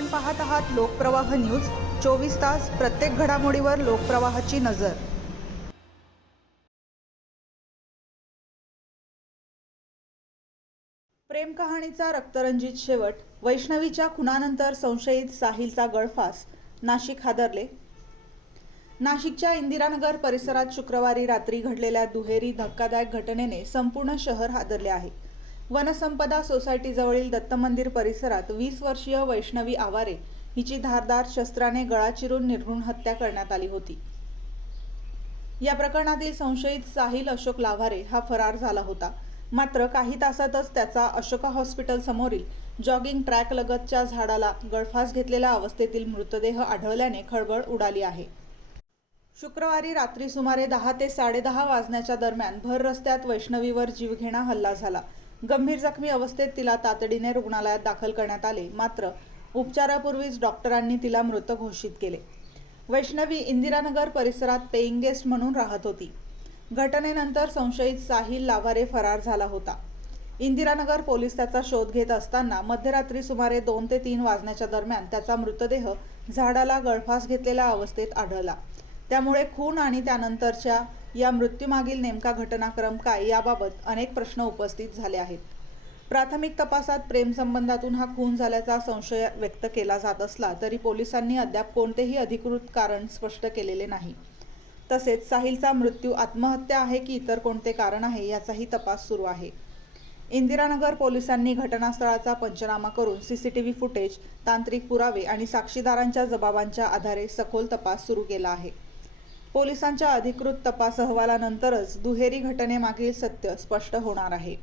आपण पाहत आहात लोकप्रवाह न्यूज 24 तास प्रत्येक घडामोडीवर लोकप्रवाहाची नजर। प्रेम कहाणीचा रक्तरंजित शेवट, वैष्णवीच्या खुनानंतर संशयित साहिलचा गळफास, नाशिक हादरले। नाशिकच्या इंदिरानगर परिसरात शुक्रवारी रात्री घडलेल्या दुहेरी धक्कादायक घटनेने संपूर्ण शहर हादरले आहे। वनसंपदा सोसायटीजवळील दत्त मंदिर परिसरात 20 वर्षीय वैष्णवी आवारे हिची धारदार शस्त्राने गळा चिरून निर्घृण हत्या करण्यात आली होती। या प्रकरणातील संशयित साहिल अशोक लाव्हारे हा फरार झाला होता। मात्र काही तासातच त्याचा अशोका हॉस्पिटल समोरील जॉगिंग ट्रॅक लगतच्या झाडाला गळफास घेतलेल्या अवस्थेतील मृतदेह आढळल्याने खळबळ उडाली आहे। शुक्रवारी रात्री सुमारे 10 ते 10:30 वाजण्याच्या दरम्यान भर रस्त्यात वैष्णवीवर जीवघेणा हल्ला झाला। गंभीर जखमी अवस्थेत तिला तातडीने रुग्णालयात दाखल करण्यात आले, मात्र उपचारापूर्वीच डॉक्टरांनी तिला मृत घोषित केले। वैष्णवी इंदिरानगर परिसरात पेइंग गेस्ट म्हणून राहत होती। घटनेनंतर संशयित साहिल लाव्हारे फरार झाला होता। इंदिरानगर पोलीस त्याचा शोध घेत असताना मध्यरात्री सुमारे 2 ते 3 वाजण्याच्या दरम्यान त्याचा मृतदेह झाडाला गळफास घेतलेल्या अवस्थेत आढळला। त्यामुळे खून आणि त्यानंतरच्या या मृत्यूमागील नेमका घटनाक्रम काय याबाबत अनेक प्रश्न उपस्थित झाले आहेत। प्राथमिक तपासात प्रेमसंबंधातून हा खून झाल्याचा संशय व्यक्त केला जात असला तरी पोलिसांनी अद्याप कोणतेही अधिकृत कारण स्पष्ट केलेले नाही। तसेच साहिलचा मृत्यू आत्महत्या आहे की इतर कोणते कारण आहे याचाही तपास सुरू आहे। इंदिरानगर पोलिसांनी घटनास्थळाचा पंचनामा करून सीसीटीव्ही फुटेज, तांत्रिक पुरावे आणि साक्षीदारांच्या जबाबांच्या आधारे सखोल तपास सुरू केला आहे। पोलिसांच्या अधिकृत तपास अहवालानंतरच दुहेरी घटनेमागील सत्य स्पष्ट होणार आहे।